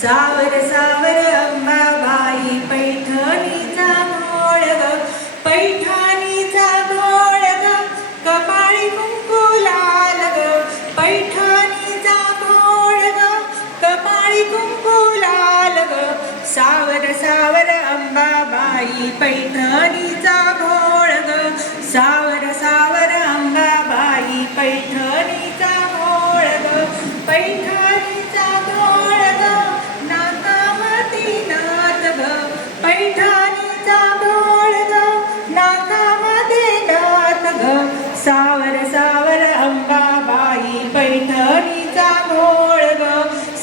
सावर सावर अंबाबाई पैठणीचा घोळ ग, पैठणीचा घोळ ग, कपाळी कुंकू लाल ग, पैठणीचा घोळ ग, कपाळी कुंकू लाल ग, सावर सावर अंबाबाई पैठणीचा घोळ ग, सावर सावर अंबाबाई पैठणीचा घोळ ग, पैठणीचा घोळ ग, नाकावती नाथ ग, पैठणीचा घोळ ग, नाकामध्ये नाथ ग, सावर सावर अंबाबाई पैठणीचा घोळ ग,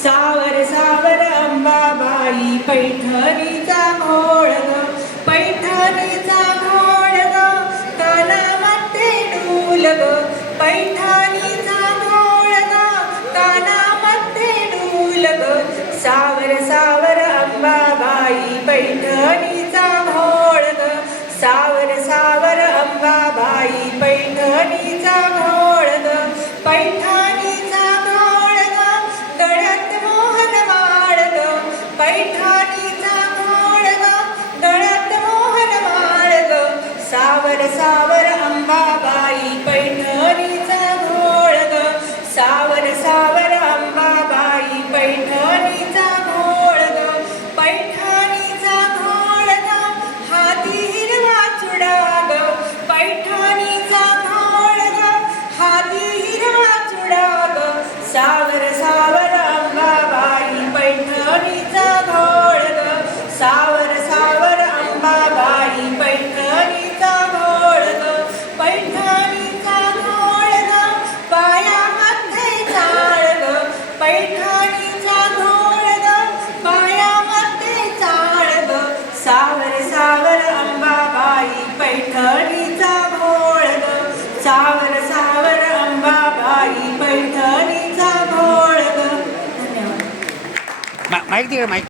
सावर सावर अंबाबाई पैठणीचा घोळ ग, पैठणीचा घोळ ग, कानामध्ये डूल ग, पैठणीचा घोळ ग, कानामध्ये डूल ग, सावर सावर अंबाबाई पैठणीचा घोळ ग, सावर सावर अंबाबाई पैठणीचा घोळ ग, पैठणीचा घोळ ग, गळ्यात मोहनमाळ ग, पैठणीचा घोळ ग, गळ्यात मोहनमाळ ग, सावर सावर अंबाबाई पैठणीचा घोळ ग, सावर सावर अंबाबाई पैठणीचा घोळ ग, पैठणीचा घोळ ग, हाती हिरवा चुडा ग, पैठणीचा घोळ ग, हाती हिरवा चुडा ग, सावर सावर अंबाबाई पैठणीचा घोळ ग, सावर सावर अंबाबाई पैठणीचा घोळ ग, पैठणीचा घोळ ग, पायामध्ये चाळ ग, पैठणीचा घोळ ग, पायामध्ये चाळ ग, सावर सावर अंबाबाई पैठणीचा घोळ ग, सावर सावर अंबाबाई पैठणीचा घोळ ग. धन्यवाद. माईक तिकडे माईक